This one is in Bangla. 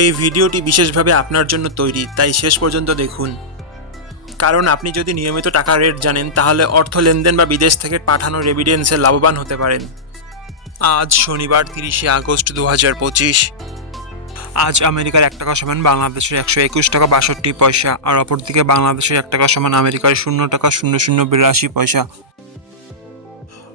এই ভিডিওটি বিশেষভাবে আপনার জন্য তৈরি, তাই শেষ পর্যন্ত দেখুন। কারণ আপনি যদি নিয়মিত টাকা রেট জানেন, তাহলে অর্থ লেনদেন বা বিদেশ থেকে পাঠানো রেভিডেন্সে লাভবান হতে পারেন। আজ শনিবার তিরিশে আগস্ট দু হাজার পঁচিশ। আজ আমেরিকার এক টাকা সমান বাংলাদেশের একশো একুশ টাকা বাষট্টি পয়সা, আর অপরদিকে বাংলাদেশের এক টাকা সমান আমেরিকার শূন্য টাকা শূন্য শূন্য বিরাশি পয়সা।